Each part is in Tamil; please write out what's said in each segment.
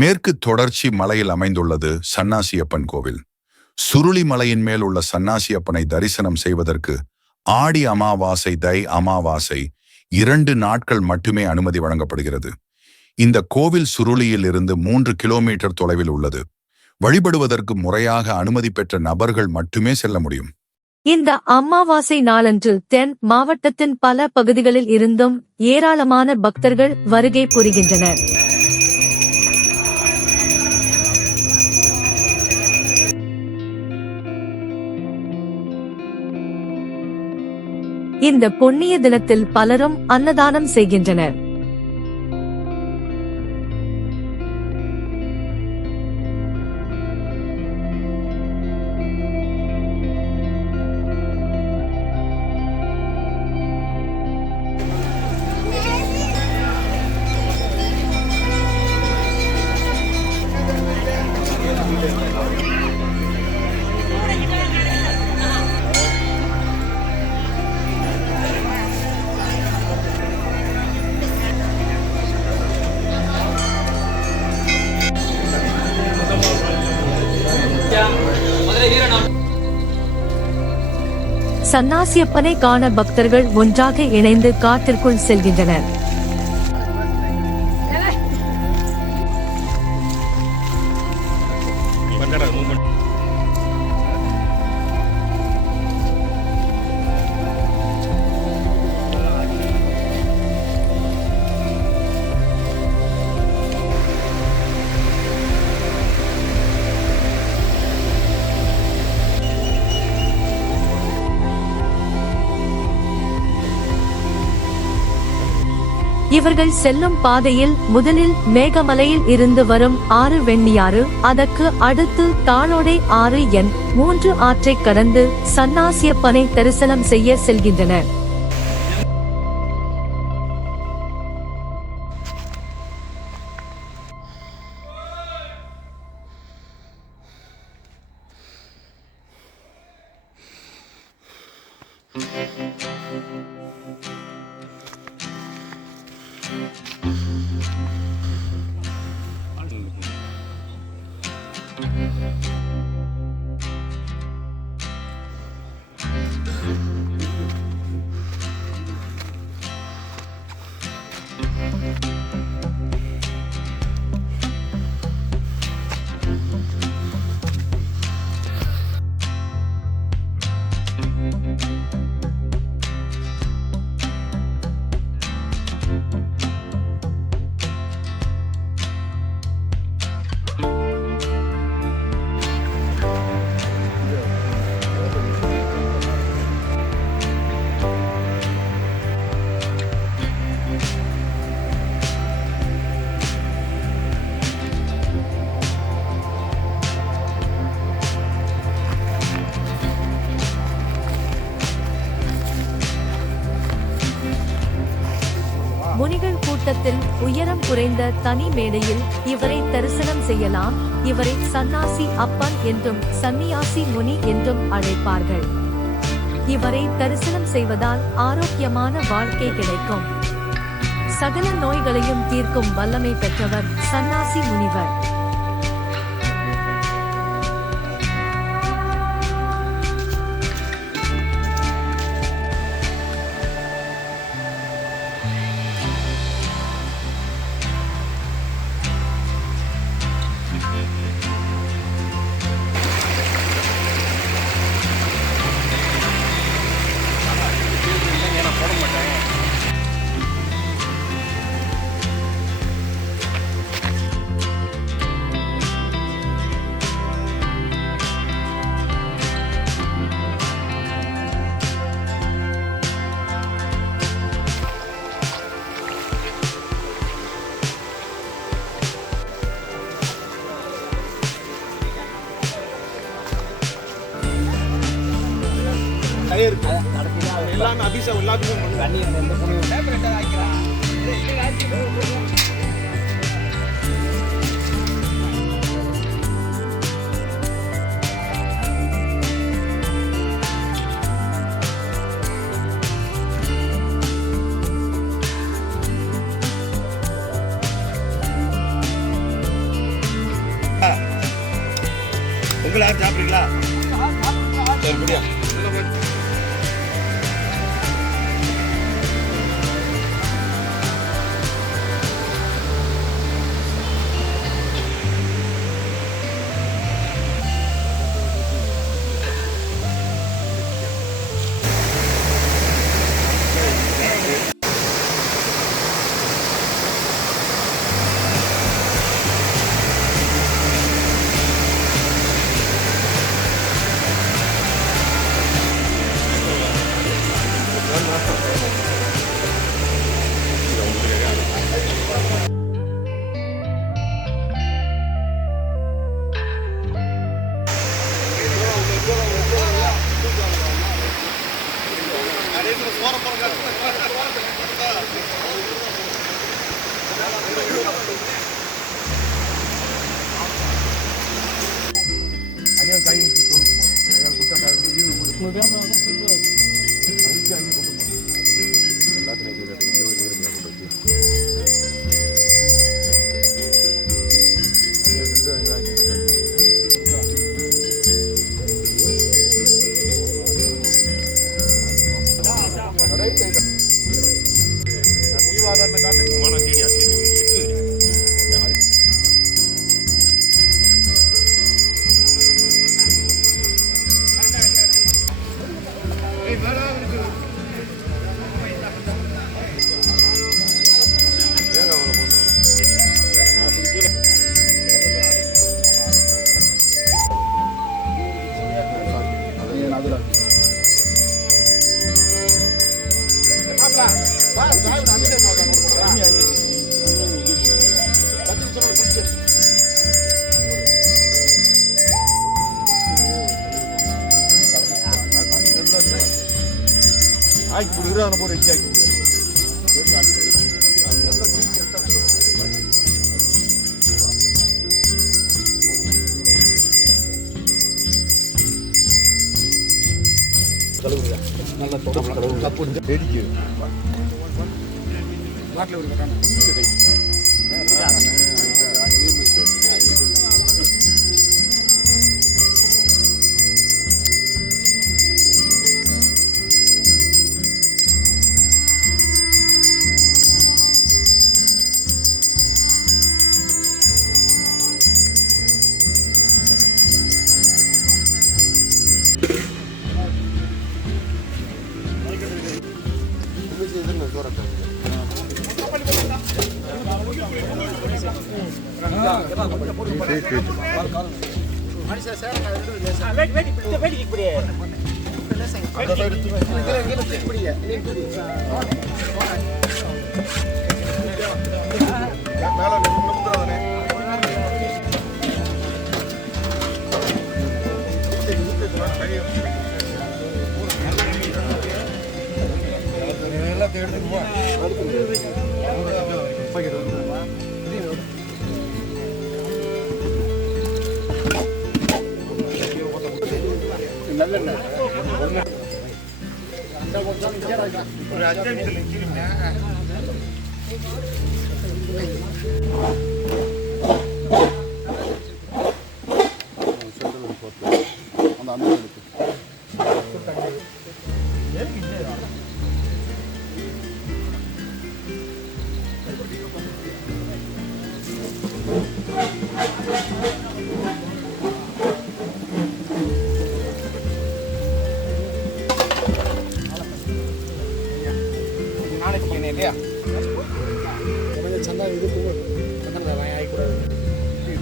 மேற்கு தொடர்ச்சி மலையில் அமைந்துள்ளது சன்னாசியப்பன் கோவில். சுருளி மலையின் மேல் உள்ள சன்னாசியப்பனை தரிசனம் செய்வதற்கு ஆடி அமாவாசை தை அமாவாசை 2 நாட்கள் மட்டுமே அனுமதி வழங்கப்படுகிறது. இந்த கோவில் சுருளியில் இருந்து 3 கிலோமீட்டர் தொலைவில் உள்ளது. வழிபடுவதற்கு முறையாக அனுமதி பெற்ற நபர்கள் மட்டுமே செல்ல முடியும். இந்த அமாவாசை நாளன்று தென் மாவட்டத்தின் பல பகுதிகளில் இருந்தும் ஏராளமான பக்தர்கள் வருகை புரிகின்றனர். இந்த புண்ணிய தினத்தில் பலரும் அன்னதானம் செய்கின்றனர். சன்னாசியப்பனை காண பக்தர்கள் ஒன்றாக இணைந்து காட்டிற்குள் செல்கின்றனர். இவர்கள் செல்லும் பாதையில் முதலில் மேகமலையில் இருந்து வரும் ஆறு வெண்ணியாறு, அதற்கு அடுத்து தாளோடை ஆறு என் 3 ஆற்றை கடந்து சன்னாசியப்பனை தரிசனம் செய்ய செல்கின்றனர். முனிகள் கூட்டத்தில் உயரம் குறைந்த தனி மேடையில் இவரை தரிசனம் செய்யலாம். இவரை சன்னாசி அப்பன் என்றும் சன்னியாசி முனி என்றும் அழைப்பார்கள். இவரை தரிசனம் செய்வதால் ஆரோக்கியமான வாழ்க்கை கிடைக்கும். சகல நோய்களையும் தீர்க்கும் வல்லமை பெற்றவர் சன்னாசி முனிவர். எல்லாமே அபிஷேகம் எல்லாத்துக்கும் பொங்கல் யாரும் சாப்பிட்றீங்களா? சரி முடியா. ஆக்கி கொடுக்குறது அதை போய் ரெடி ஆக்கி நல்லா தப்பு வெடிக்கு நாட்டில் ஒரு கை இல்லையா சந்தா இது ஆகிக்கூடாது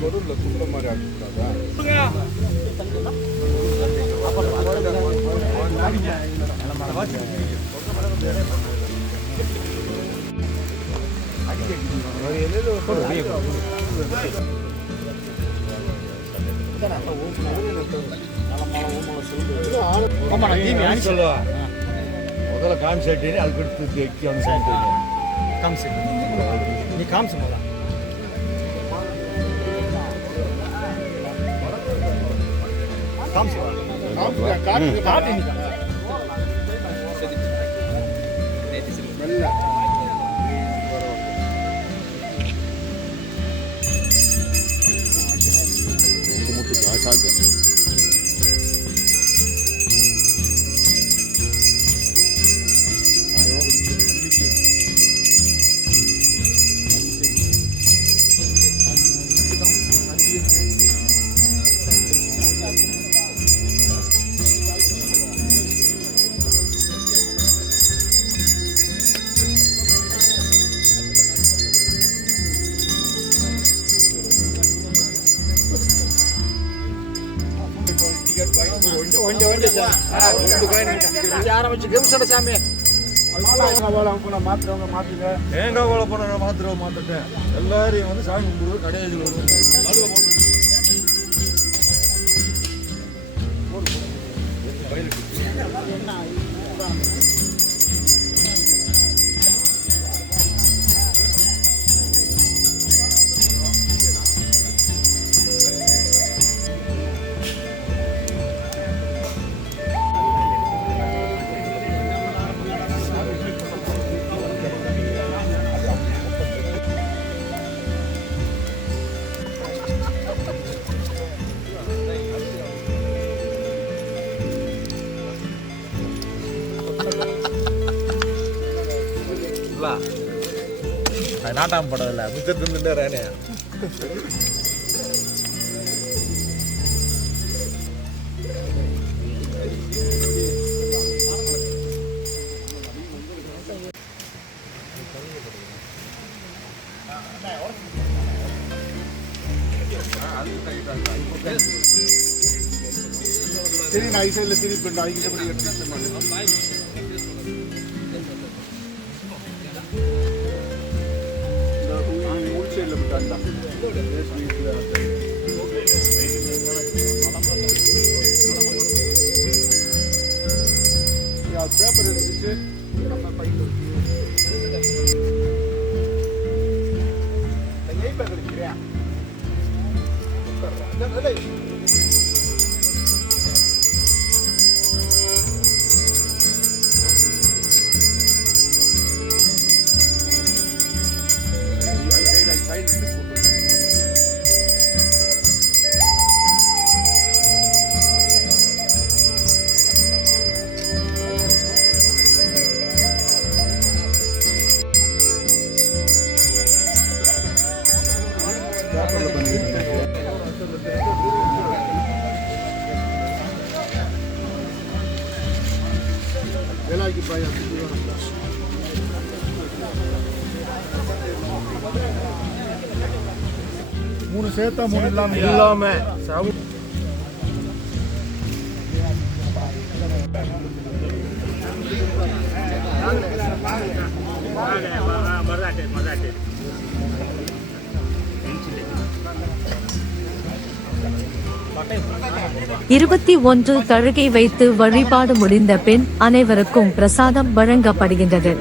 பொருளில் துண்டுற மாதிரி ஆகிக்கூடாதா சொல்லுவா முதல்ல காமிச்சிட்டு அதுக்கு காமிச்சு நீ காமிச்சு காமிச்சு ஆரம்பிச்சு கெம்சட சாமி மாத்துறவங்க மாத்துங்க தேங்காய் கோலை போன மாத்துறவங்க மாத்துட்டேன் எல்லாரையும் வந்து சாமி கும்பிடுவோம் கிடையாது நாட்டாம படம் இல்லை முத்திருந்துட்டாரே சரி நான் ஐசைடில் திருப்பி பண்ண உள்சைடில் விட்டாண்டா பேப்பர் இருந்துச்சு நம்ம பையில் பேப்பர் இருக்கிறியா வேலைக்கு பாய் மூணு சேர்த்தா மூணு இல்லாம இருபத்தி ஒன்று தழுகை வைத்து வழிபாடு முடிந்த பின் அனைவருக்கும் பிரசாதம் வழங்கப்படுகின்றது.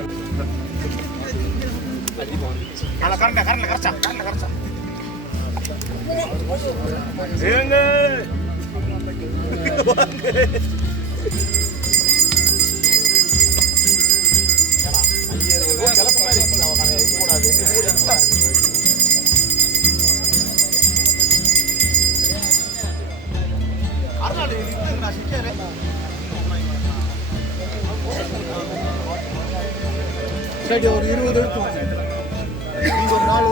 சரி ஒரு 20 எடுத்து நீங்க ஒரு 4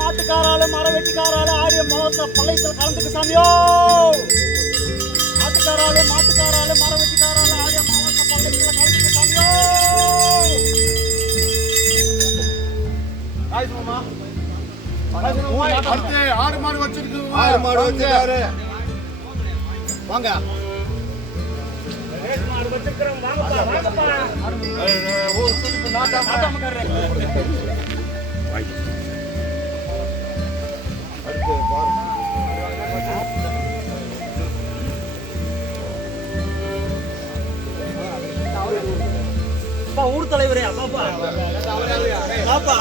மாட்டுக்காரால மரவெட்டிக்காரால ஆரிய மகோத்சவ பள்ளையத்தில் கலந்துக்க சாமியோ. ஆட்டுக்காரால மாட்டுக்காரால மரவெட்டிக்காரால ஆரிய மகோத்சவ பள்ளையத்தில் கலந்துக்க சாமியோ. ஆடு மாடு வச்சிருக்கு. ஆடு மாடு வச்சிருக்காரு. வாங்க மாடு வச்சிருக்கிறோம். வாங்கப்பா ஊர் தலைவரே பாப்பா பாப்பா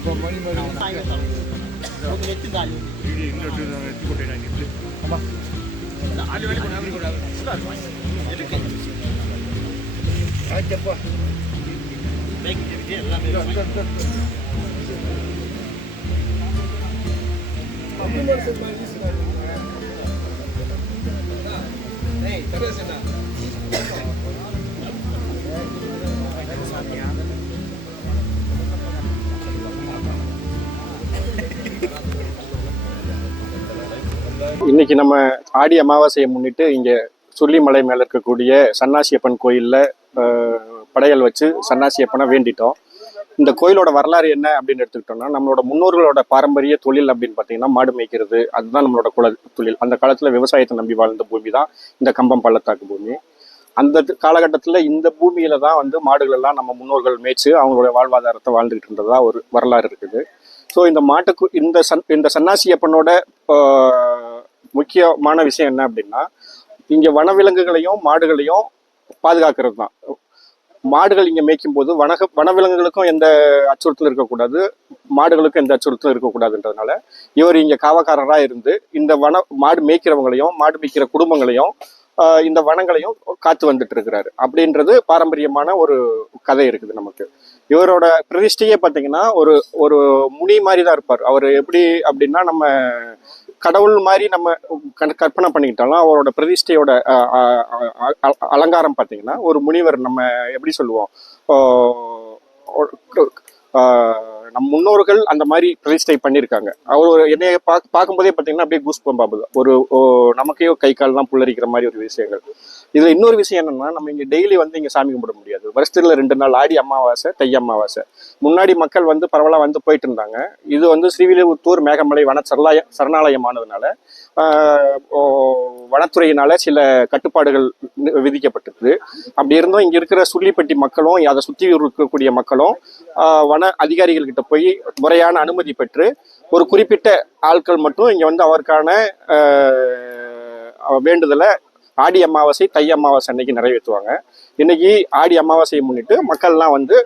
இப்போ மணி மாதிரி இன்னைக்கு நம்ம ஆடி அமாவாசையை முன்னிட்டு இங்கே சுள்ளிமலை மேலே இருக்கக்கூடிய சன்னாசியப்பன் கோயிலில் படையல் வச்சு சன்னாசியப்பனை வேண்டிட்டோம். இந்த கோயிலோட வரலாறு என்ன அப்படின்னு எடுத்துக்கிட்டோம்னா, நம்மளோட முன்னோர்களோட பாரம்பரிய தொழில் அப்படின்னு பார்த்தீங்கன்னா மாடு மேய்க்கிறது. அதுதான் நம்மளோட குல தொழில். அந்த காலத்தில் விவசாயத்தை நம்பி வாழ்ந்த பூமி தான் இந்த கம்பம் பள்ளத்தாக்கு பூமி. அந்த காலகட்டத்தில் இந்த பூமியில தான் வந்து மாடுகள் எல்லாம் நம்ம முன்னோர்கள் மேய்ச்சு அவங்களோட வாழ்வாதாரத்தை வாழ்ந்துகிட்டு இருந்ததா ஒரு வரலாறு இருக்குது. ஸோ இந்த மாட்டுக்கு இந்த சன்னாசியப்பனோட முக்கியமான விஷயம் என்ன அப்படின்னா, இங்க வனவிலங்குகளையும் மாடுகளையும் பாதுகாக்கிறது தான். மாடுகள் இங்க மேய்க்கும் போது வனவிலங்குகளுக்கும் எந்த அச்சுறுத்தலும் இருக்கக்கூடாது, மாடுகளுக்கும் எந்த அச்சுறுத்தலும் இருக்கக்கூடாதுன்றதுனால இவர் இங்க காவக்காரராக இருந்து இந்த மாடு மேய்க்கிறவங்களையும் மாடு மேய்க்கிற குடும்பங்களையும் இந்த வனங்களையும் காத்து வந்துட்டு இருக்கிறாரு அப்படின்றது பாரம்பரியமான ஒரு கதை இருக்குது நமக்கு. இவரோட பிரதிஷ்டையே பார்த்தீங்கன்னா ஒரு ஒரு முனி மாதிரி தான் இருப்பார். அவர் எப்படி அப்படின்னா, நம்ம கடவுள் மாதிரி நம்ம கற்பனை பண்ணிக்கிட்டாலும் அவரோட பிரதிஷ்டையோட அலங்காரம் பார்த்தீங்கன்னா ஒரு முனிவர். நம்ம எப்படி சொல்லுவோம், நம் முன்னோர்கள் அந்த மாதிரி பிரதிஷ்டை பண்ணியிருக்காங்க. அவர் என்னைய பார்க்கும்போதே பார்த்தீங்கன்னா அப்படியே கூஸ் பம்பாகுது. ஒரு நமக்கே கை கால்லாம் புல்லரிக்கிற மாதிரி ஒரு விஷயங்கள். இதுல இன்னொரு விஷயம் என்னன்னா, நம்ம இங்க டெய்லி வந்து இங்க சாமி கும்பிட முடியாது. வருஷத்துல 2 நாள் ஆடி அமாவாசை, தை அமாவாசை. முன்னாடி மக்கள் வந்து பரவலா வந்து போயிட்டு இருந்தாங்க. இது வந்து ஸ்ரீவில்லிபுத்தூர் மேகமலை வன சரணாலயமானதுனால வனத்துறையினால சில கட்டுப்பாடுகள் விதிக்கப்பட்டிருக்கு. அப்படி இருந்தும் இங்க இருக்கிற சுள்ளிப்பட்டி மக்களும் அதை சுற்றி இருக்கக்கூடிய மக்களும் வன அதிகாரிகள் கிட்ட போய் முறையான அனுமதி பெற்று ஒரு குறிப்பிட்ட ஆட்கள் மட்டும் இங்க வந்து அவருக்கான வேண்டுதலை ஆடி அமாவாசை தை அமாவாசை அன்னைக்கு நிறைவேற்றுவாங்க. இன்னைக்கு ஆடி அமாவாசையை முன்னிட்டு மக்கள்லாம் வந்து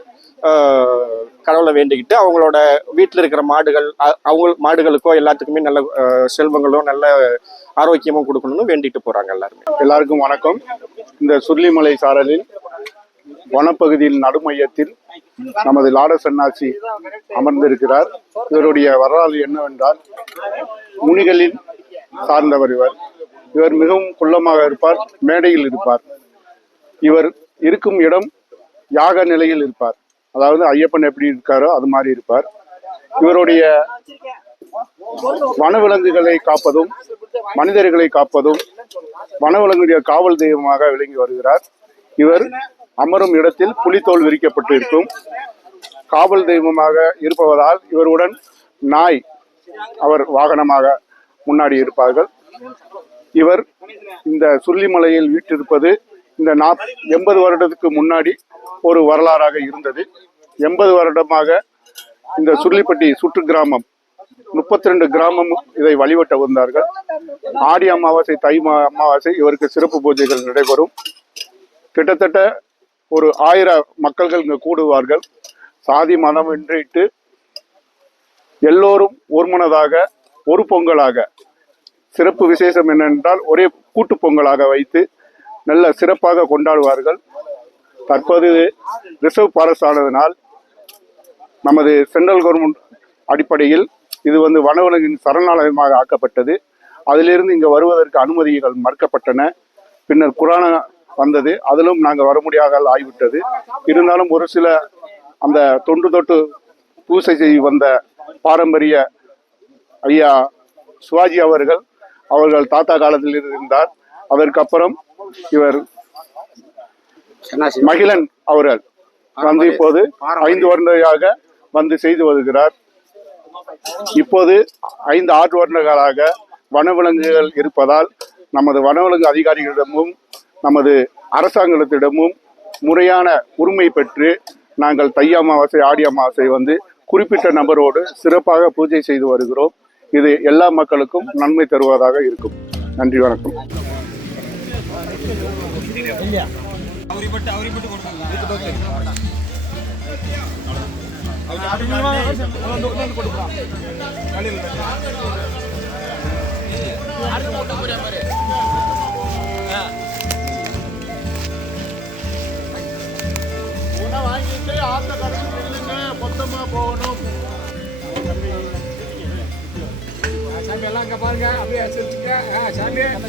கடவுளை வேண்டிக்கிட்டு அவங்களோட வீட்டில் இருக்கிற மாடுகளுக்கோ எல்லாத்துக்குமே நல்ல செல்வங்களும் நல்ல ஆரோக்கியமும் கொடுக்கணும்னு வேண்டிட்டு போறாங்க எல்லாருமே. எல்லாருக்கும் வணக்கம். இந்த சுள்ளிமலை சாரலில் வனப்பகுதியில் நடுமையத்தில் நமது லாட சன்னாசி அமர்ந்திருக்கிறார். இவருடைய வரலாறு என்னவென்றால், முனிகளில் சார்ந்தவர் இவர் மிகவும் குள்ளமாக இருப்பார், மேடையில் இருப்பார். இவர் இருக்கும் இடம் யாக நிலையில் இருப்பார். அதாவது ஐயப்பன் எப்படி இருக்காரோ அது மாதிரி இருப்பார். இவருடைய வனவிலங்குகளை காப்பதும் மனிதர்களை காப்பதும் வனவிலங்குடைய காவல் தெய்வமாக விளங்கி வருகிறார். இவர் அமரும் இடத்தில் புலித்தோல் விரிக்கப்பட்டு இருக்கும். காவல் தெய்வமாக இருப்பதால் இவருடன் நாய் அவர் வாகனமாக முன்னாடி இருப்பார்கள். இவர் இந்த சுள்ளிமலையில் வீற்றிருப்பது இந்த 80 வருடத்துக்கு முன்னாடி ஒரு வரலாறாக இருந்தது. 80 வருடமாக இந்த சுள்ளிப்பட்டி சுற்று கிராமம் 32 கிராமம் இதை வழிபட்டு வந்தார்கள். ஆடி அமாவாசை தை அமாவாசை இவருக்கு சிறப்பு பூஜைகள் நடைபெறும். கிட்டத்தட்ட ஒரு 1000 மக்கள்கள் இங்கு கூடுவார்கள். சாதி மதம் என்றிட்டு எல்லோரும் ஒருமனதாக ஒரு பொங்கலாக, சிறப்பு விசேஷம் என்னென்றால் ஒரே கூட்டு பொங்கலாக வைத்து நல்ல சிறப்பாக கொண்டாடுவார்கள். தற்போது ரிசர்வ் ஃபாரஸ்ட் ஆனதனால் நமது சென்ட்ரல் கவர்மெண்ட் அடிப்படையில் இது வந்து வனவிலங்கின் சரணாலயமாக ஆக்கப்பட்டது. அதிலிருந்து இங்கே வருவதற்கு அனுமதிகள் மறுக்கப்பட்டன. பின்னர் குரானா வந்தது, அதிலும் நாங்கள் வர முடியாத ஆகிவிட்டது. இருந்தாலும் ஒரு சில அந்த தொன்று தொட்டு பூசை செய்து வந்த பாரம்பரிய ஐயா சிவாஜி அவர்கள் தாத்தா காலத்தில் இருந்தார். அதற்கப்புறம் இவர் மகிழன் அவர்கள் வந்து இப்போது 5 வருடங்களாக வந்து செய்து வருகிறார். இப்போது 5-6 வருடங்களாக வனவிலங்குகள் இருப்பதால் நமது வனவிலங்கு அதிகாரிகளிடமும் நமது அரசாங்கத்திடமும் முறையான உரிமை பெற்று நாங்கள் தை அமாவாசை ஆடி அமாவாசை வந்து குறிப்பிட்ட நபரோடு சிறப்பாக பூஜை செய்து வருகிறோம். இது எல்லா மக்களுக்கும் நன்மை தருவதாக இருக்கும். நன்றி, வணக்கம். வாங்கிட்டு ஆத்த கடைசி நில்லுங்க, மொத்தமா போகணும். சாமி எல்லாம் அங்கே பாருங்க, அப்படியே வச்சுருச்சுங்க. சாமி அத்த